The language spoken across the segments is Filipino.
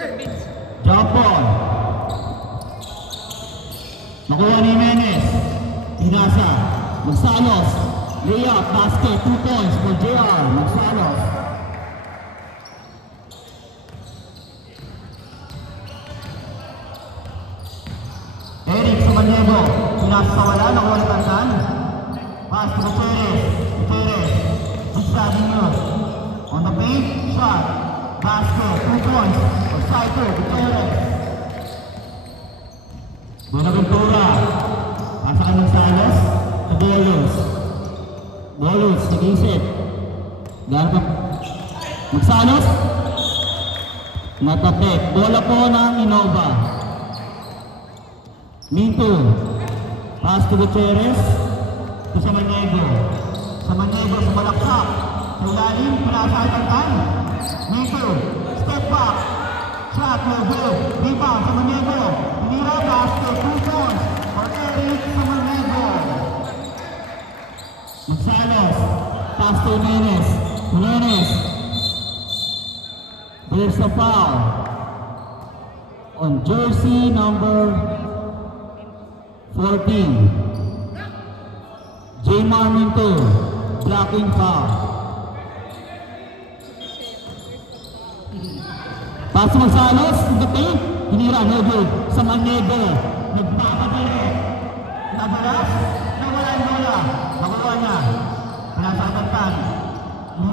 Jump ball. Nakuha ni Jimenez. Pinasa. Magsalos. Layup. Basket. 2 points for JR. Magsalos. Eric Samaniego. Pinasa sa wala. Nakuha ni Tantan. Pass to Gutierrez. Gutierrez. Zigzagging yun. On the paint. Shot. Basket. 2 points. Cycle. Gutierrez. Buenaventura. Pasa ka ng Salas. Bolos. Bolos. Nag-isip. Garap. Magsalos. Natapit. Bola po ng Innova. Minto. Pass to Gutierrez. To Samaniego. Samaniego sa malaksak. Sa ilalim. Pinasahan kan. Minto. Step back. Shot. No good. Rebound. Samaniego. Pinira. Basket. 2 points. For Eric Samaniego. Magsalos. Pass to Jimenez. Jimenez. There's a foul on jersey number 14. Jaymar Minto. Blocking foul. Pass Magsalos. Gating. Hinira. No good. Samaniego. Nagpapabalik. Nabalas. Nawala yung bola. Nakuha niya. Pinasakatan.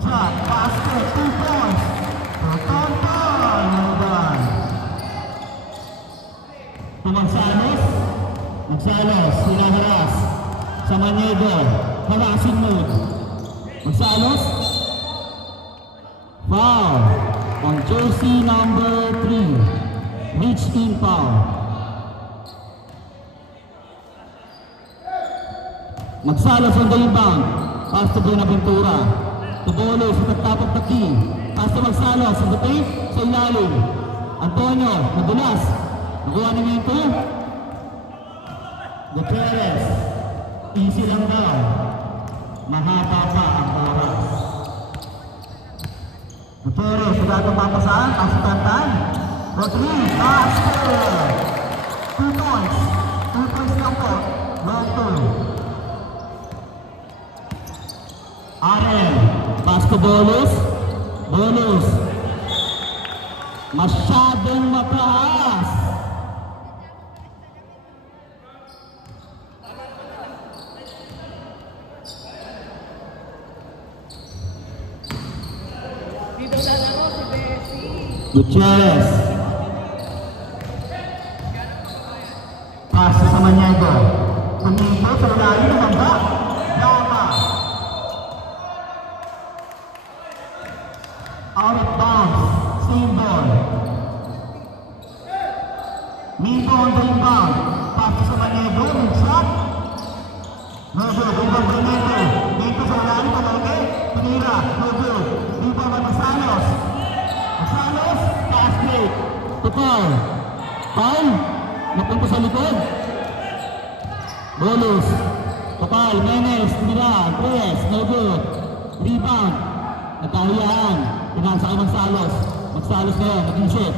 Shot. Basket. 2 points. Total. Nabalas. Magsalos. Magsalos. Hinaharas. Samaniego. Harassing move. Magsalos. Foul on jersey number 3. Reach in foul. Magsalos on the rebound. Pass to Buenaventura. To Bolos at the top of the key. Pass to Magsalos on the paint. Sa ilalim. Antonio. Nadulas. Nakuha ni Minto. Gutierrez. Easy lang daw. Mahaba pa ang oras. Gutierrez. Wala itong papasaan. Pasutantan. Rodriguez. Basket. 2 points. 2 points lang po. Long 2. Arel. Pass to Bolos. Bolos. Masyadong mataas. Gutierrez. Pass sa Samaniego. Tumito sa lalim ng bamba. Dama. Out of bounds. Same ball. Minto on the rebound. Pass sa Samaniego. Shot. No good. Rebound by Minto. Minto sa lalim ng bamba. Pinira. No good. Rebound by Magsalos. Magsalos. Pass break. Total. Foul. Napunta sa likod. Bolos. Total. Jimenez. Pinira. Andres. No good. Rebound. Nagkahiyaan. Pinasa kay Magsalos. Magsalos na yun. Nag-isip.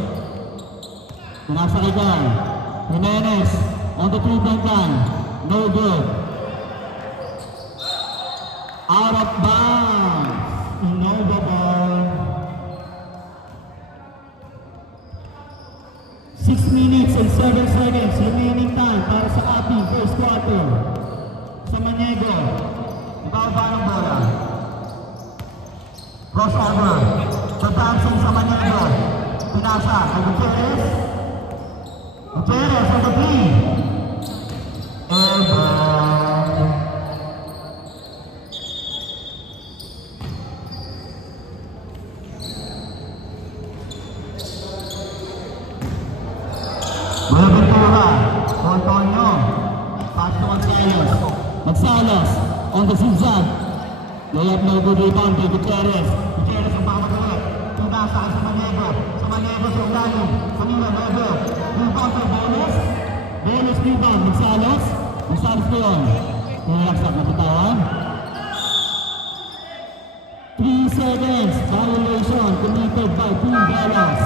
Pinasa kay Guy. Jimenez. On the 3-point line. No good. Out of bounds. Innova ball. 6 minutes and 7 seconds remaining time para sa ating first quarter. Samaniego. Ibaba ng bola. Crossover. Sa dancing Samaniego. Pinasa kay Gutierrez. Gutierrez on the 3. Buenaventura. Antonio. Pass to Magsalos. Magsalos on the zigzag. Layup no good. Rebound kay Gutierrez. Gutierrez ang pakamatulog. Pinasa kay Samaniego. Samaniego sa ilalim. Kanina no good. Rebound kay Bolos. Bolos rebound. Magsalos. Magsalos ko yun. Nilaksak na bitawan. 3 seconds. Violation committed by Team Velas.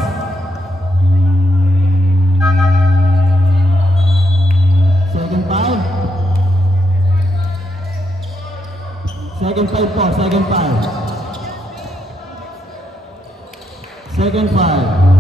Second 5 po, second 5. Second 5.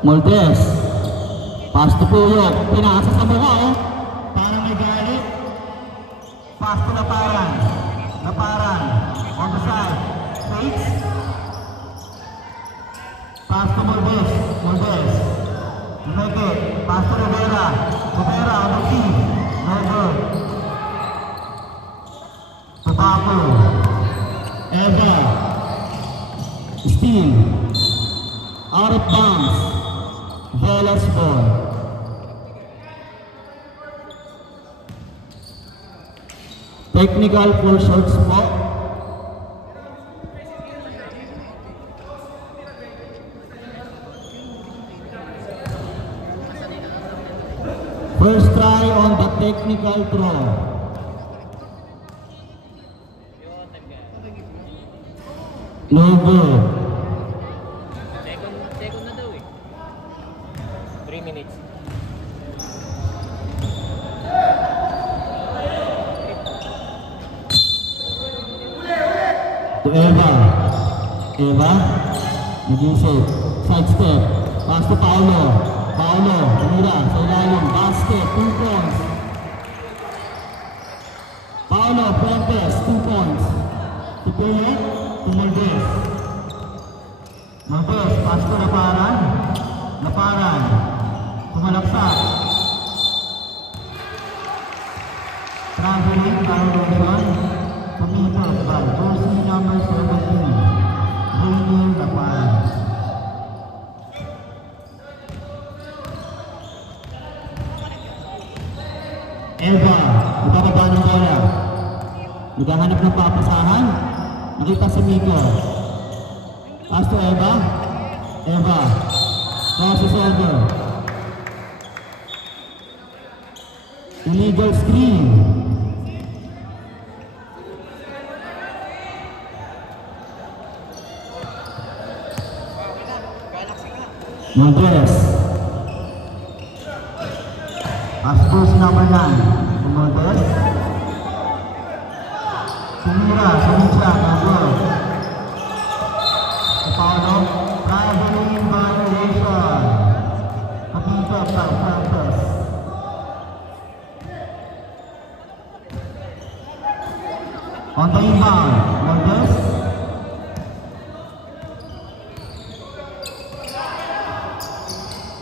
Moldes. Pass to Puyok. Pinasa sa mukha oh. Parang may galit. Pass to Laparan. Laparan. On the side. Fakes. Pass to Moldes. Moldes. Make it. Pass to Rivera. Rivera on the key. No good. Tobacco. Eva. Steal. Out of bounds. Velas ball. Technical for short spot. First try on the technical throw. No good. Second na daw eh. 3 minutes. To Eva. Eva. Nag-usap. Side step. Pass to Paolo. Paolo. Tumira. Sa ilalim. Basket. 2 points. Paolo. Fuentes. 2 points. To Puyok. To Moldes. Moldes. Pass to Laparan. Laparan. Tumalaksak. Traveling violation. Committed by jersey number 17. Junior Laparan. Eva. Ibababa ng bola. Naghahanap ng papasahan. Nakita si Miko. Pass to Eva. Eva. Crosses over. Illegal screen. Moldes. Pass push number 9. Moldes. Sumira. Sumisha. Nagod. Paolo. Traveling violation. Committed by Fuentes. On the inbound, Moldes.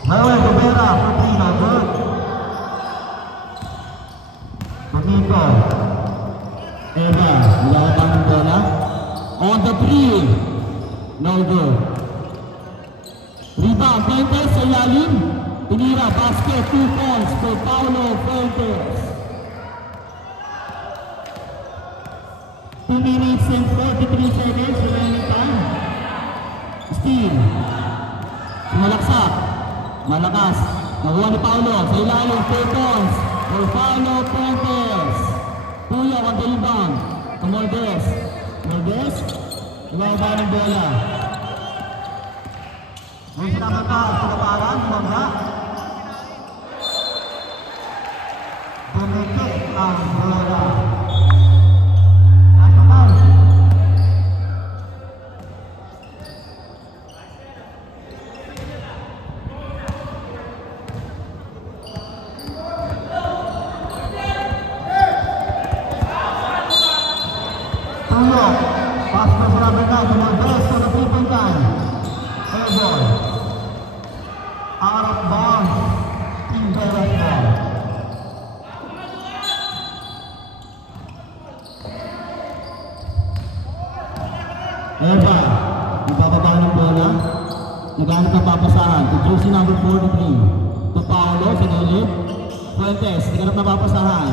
Noel Rivera for 3, no good. Benito. Eva, wala ka ng bola. On the 3, no good. Rebound, Fuentes sa ilalim. Pinira, basket, 2 points for Paolo Fuentes. 2 minutes and 43 seconds remaining time. Steal. Sumalaksak. Malakas. Nakuha ni Paolo. Sa ilalim, 2 points for Paolo Fuentes. Puyok on the rebound. To Moldes. Moldes. Ibaba ng bola. May sinama pa sa Laparan. Mabra. Bumikit ang bola. Pass pa sa number 9 to Moldes on the 3-point line. Airball. Out of bounds. Team Velas ball. Eva. Ibababa ng bola. Naghanap ng papasahan. To jersey number 43. To Paolo sa gilid. Fuentes. Naghanap ng papasahan.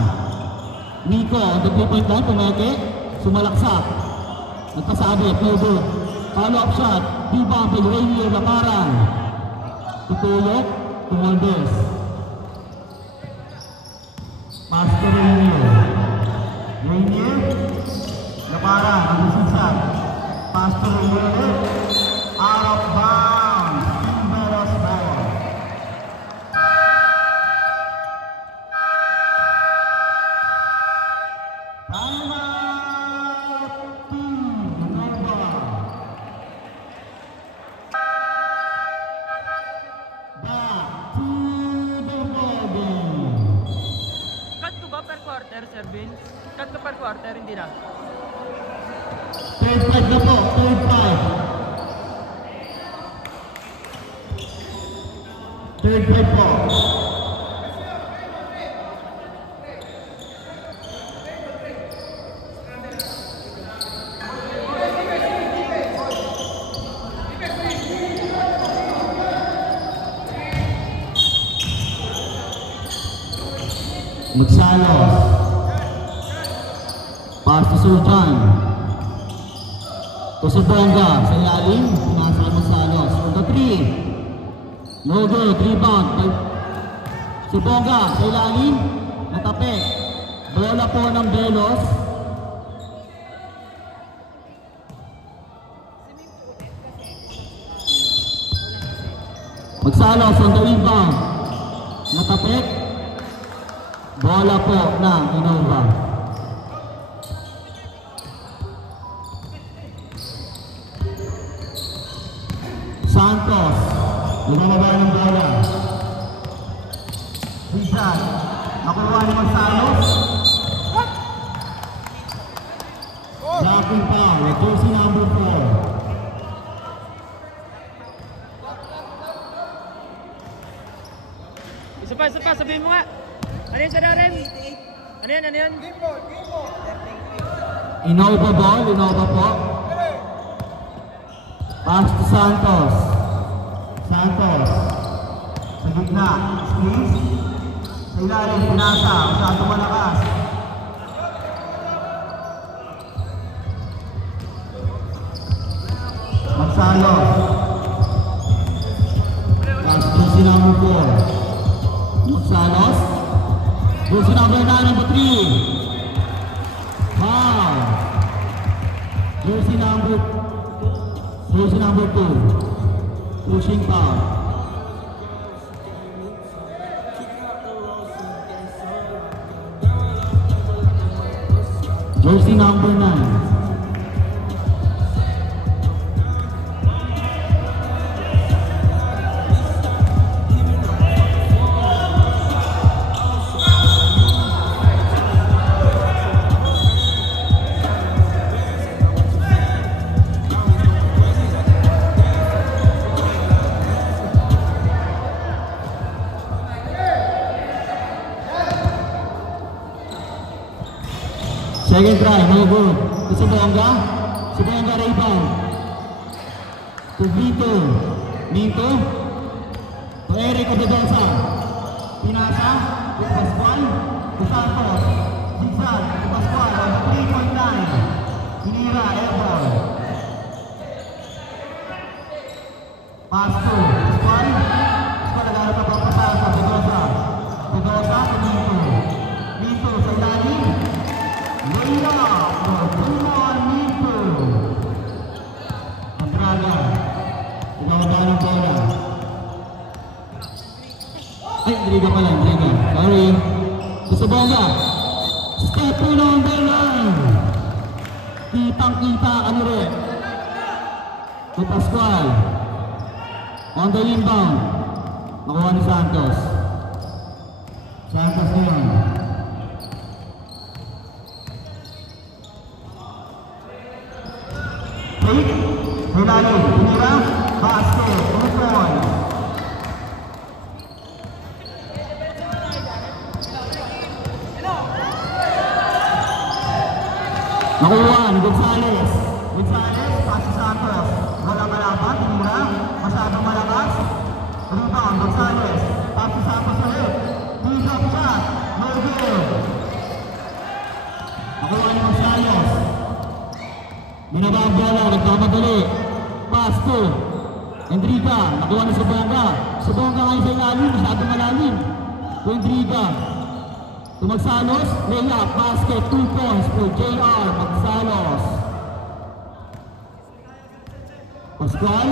Nico on the 3-point line. Pumeke. Sumalaksak. Nagpasabit, no good. Follow-up shot. Rebound by Rainier Laparan. Tutulog to Waldes. Pass to Rainier. Rainier Laparan ang sisag. Pass to Rainier. Out of bounds. Timberos ball. Cut ko per quarter, hindi na. Third fight na po, third fight. Third fight po. Magsalos. Pass to Sultan. To Subonga. Sa ilalim. Pinasa Magsalos. On the 3. No good. Rebound. Subonga. Sa ilalim. Natapik. Bola po ng Belos. Magsalos on the rebound. Natapik. Bola po ng Innova. Santos, lumababa ng bola. Rizal, nakuha ni Gonzalos. Blocking foul, jersey number 4. Isa pa, sabihin mo nga. Ano yan sa Darren? Ano yan? Innova ball, Innova po. Pass to Santos. Santos. Sa gitna. Squeeze. Sa ilalim. Pinasa. Masyado malakas. Magsalos. Pass to si number 4. Magsalos. Jersey number 9, number 3. Wow. Jersey number 2. Pushing foul. Jersey number 9. Second try, no good. To Subonga. Subonga rebound. To Vito. Minto. To Eric Abedosa. Pinasa. To Pascual. To Santos. Zigzag. To Pascual. On 3.9. Hinira. Airball. Pass to Pascual. Pascual nagharap na papasa sa Abedosa. Abedosa to Minto. Minto sa ilalim. Leila, Pumar Minto. Andrada. Pinawaba ng bola. Ay, driga pala, driga. Sorry. Subonga. Step in on the line. Kitang-kita ano rin. To Pascual. On the inbound. Nakuha ni Santos. Santos na yun. Hilalim, Pinira, basket, 2 points. Nakuha ni Gonzales. Gonzales, pass to Santos. Walang malaban, Pinira, masyadong malakas. Rebound, Gonzales. Pass to Santos ulit. Pick-up shot, no good. Nakuha ni Gonzales. Binaba ang bola, nagmamadali. Pass to Pasko. Endriga, nakuha ni Subonga. Subonga ngayon sa ilalim, masyadong malalim. Endriga. Magsalos, layup, basket, 2 points for JR Magsalos. Pascual,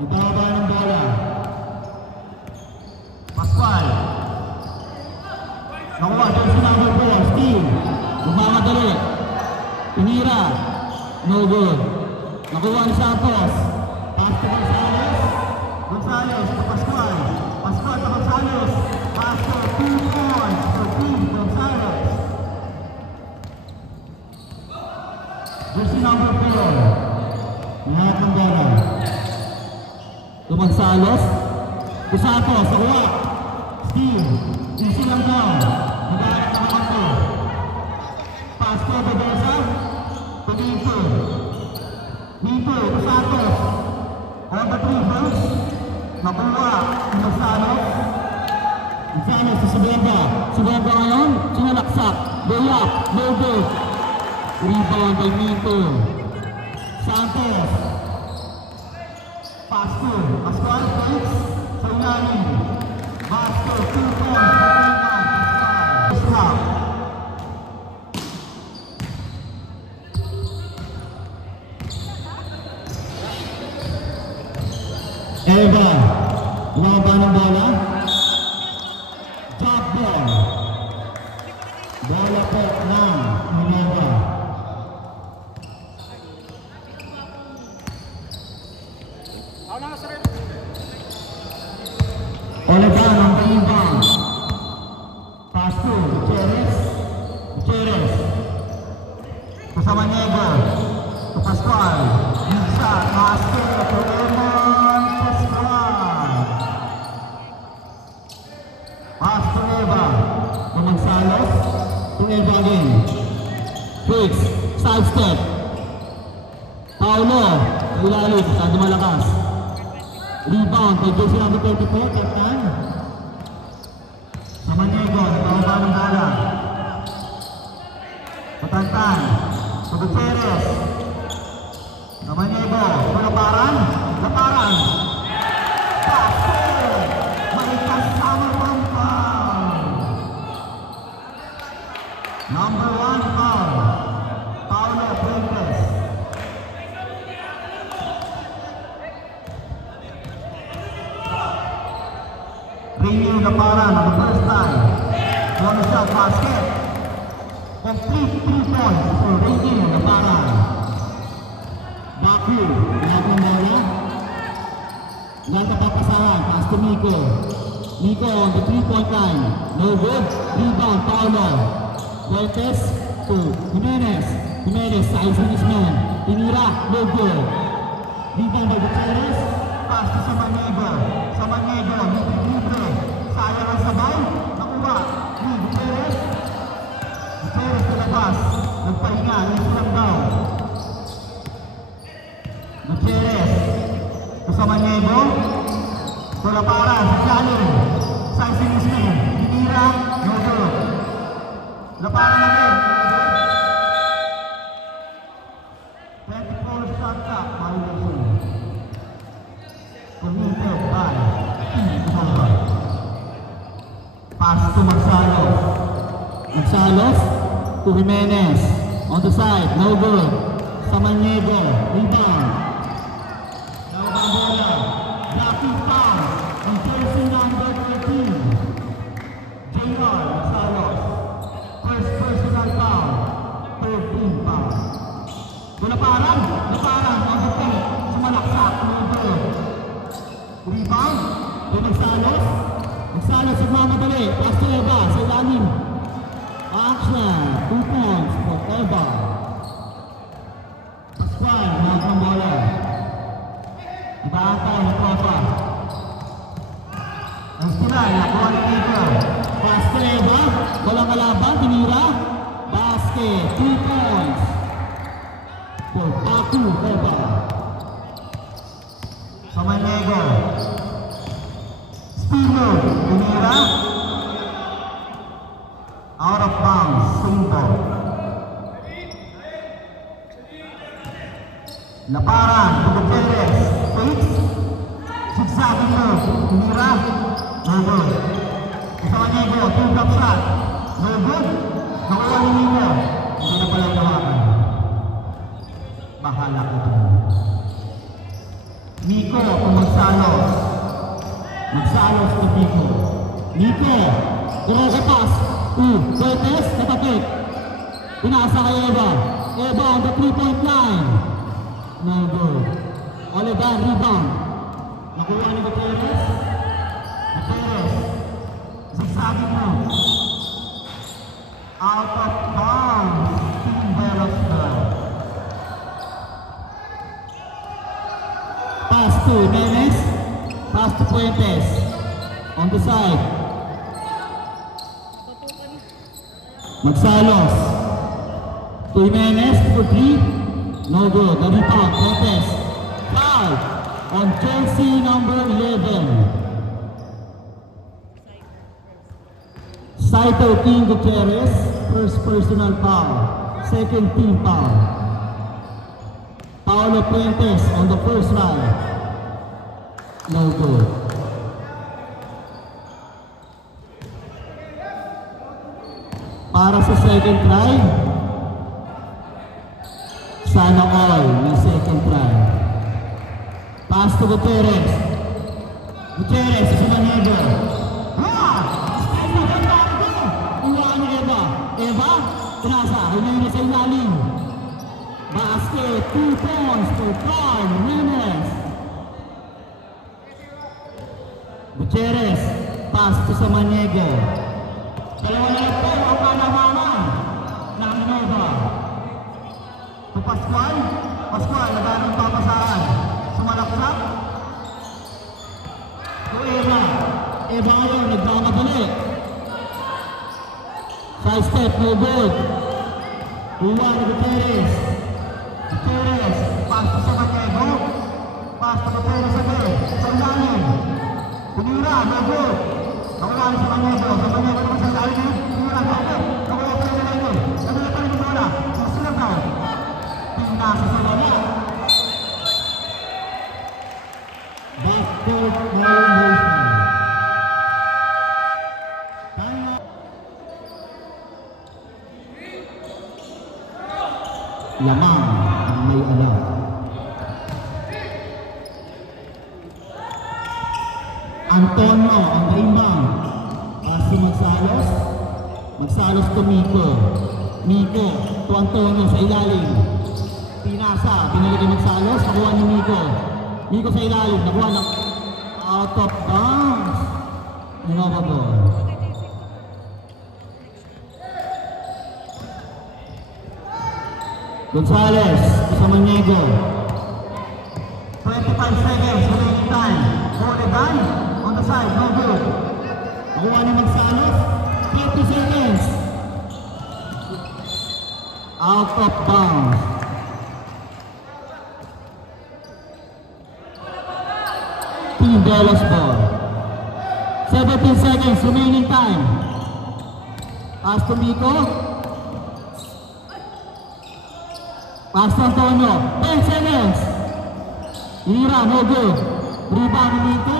ibaba ng bola. Pascual. Nakuha, jersey number 4, Steve. Bumamadali. Pinira. No good. Nakuha ni Santos. Pass to Gonzales. Gonzales to Pascual. Pascual to Gonzales. Pass to 2 points for Steve Gonzales. Jersey number 4. Lahat ng bola. To Gonzales. To Santos. Nakuha. Steve. Easy lang daw. Nagalit na naman to. Pass to Badosa. To Nito. Nito. To Santos. On the dribbles. Nakuha. To Gonzales. Gonzales to Subonga. Subonga ngayon. Sinalaksak. Layup. No good. Rebound by Nito. Santos. Pass to Pascual. Sa ilalim. Basket, 2 points, stop. Eva, lumaba ng bola. Top ball. Bola po ng Eva. Olivan ang rebound. Pass to Gutierrez. Kasama Nego. To Pascual. Isa, basket. To Lemon Pascual. Pass to Eva. To Magsalos. To Eva again. Fix. Side step. Paulo. Ilalim. Masyado malakas. Rebound by jersey number 34, Captain. Samaniego, nakababa ng bola. Patantan, to Gutierrez. Samaniego, Laparan. Basket! May kasama pang foul. Number 1 foul. Paulo Fuentes. Bringing Laparan on the first time. One shot basket. Complete 3 points for Bringing Laparan. Baku, lahat ng bola. Lahat na papasahan. Pass to Nico. Nico on the 3-point line. No good. Rebound, Paulo. Fuentes to Jimenez. Jimenez sizing his man. Pinira, no good. Rebound by Gutierrez. Pass to Samaniego. Samaniego, libre. Sayang ang sabay. Nakuha ni Gutierrez. Gutierrez palabas. Nagpahinga. Ito lang daw. Gutierrez. To Samaniego. To Laparan. Sa Jalin. Sizing his man. Pinira. No good. Laparan natin. 24 shot clock. Violation. Committed by Gonzalo. Pass to Magsalos. Magsalos to Jimenez. On the side, no good. Samaniego, rebound. Naubang bola. Blocking foul. On jersey number 13. JR Magsalos. First personal foul. 13 foul. Laparan on the paint. Sumalaksak, no good. Rebound, to Magsalos. Magsalos nagmamadali. Pass to Eva, sa ilalim. Action, 2 points for Eva. Pascual, lahat ng bola. Ibaataw ng tropa. Ang stilay, nakuha ni Nico. Pass to Eva, walang kalaban, tinira. Basket, 2 points for Baku, Eva. Samaniego. Stilo, tinira. Out of bounds, simple. Laparan, to Gutierrez. fakes. Zigzagging move. Tumira. No good. Isa Maniego. Two drop shot. No good. Nakuha ni Miko. Hindi na pala nawakan. Bahala ko ito. Miko kung magsalos. Magsalos ni Miko. Miko. Diretso pass. Cortez. Natakit. Pinasa kay Eva. Eva on the 3-point line. No good. Olivan rebound. Nakuha ni Gutierrez. Gutierrez. Zigzagging mo. Out of bounds. Team Velos ball. Pass to Jimenez. Pass to Fuentes. On the side. Magsalos. To Jimenez for 3. No good. The rebound. Fuentes. Foul on Chelsea number 11. Saito King Gutierrez, first personal foul, second team foul. Paulo Fuentes on the first round. No good. Para sa second try, sana all may second try. Pass to Gutierrez. Gutierrez, si Maniego. Eva, Pinasa, Jimenez sa ilalim. Basket, 2 points for Carl Jimenez. Gutierrez, pass to sa Maniego. Dalawa na ito ang kalamangan ng Nova. To Pascual, Pascual, naganong papasaan. Sumalaksak. To Eva, Eva ngayon, nagmamadali. Side step, no good. Uwan ni Gutierrez. Gutierrez, pass to sa Maniego. Pass to Gutierrez again. Sa ilalim. Tumira, no good. Nakuha ni sa Maniego. Sa Maniego naman sa ilalim. Tumira, no good. Nakuha pa rin sa ilalim. Nakuha pa rin sa bola. Susunod na. Pinasa sa bola. Backcourt, no motion. Lamang ang may alam. Antonio ang naimbang. Kasi magsalos. Magsalos to Miko. Miko to Antonio sa ilalim. Pinasa. Pinalik yung magsalos. Nakuha ni Miko. Miko sa ilalim. Nakuha na out of bounds. Nova ball. Gonzalez, sa Maniego. 25 seconds, remaining time. Olivan, on the side, no good. Nakuha ni Magsalos, 30 seconds. Out of bounds. Team Velos ball. 17 seconds, remaining time. Pass to Miko. Pass to Antonio, 10 seconds. Ira, no good. Rebound ni Miko.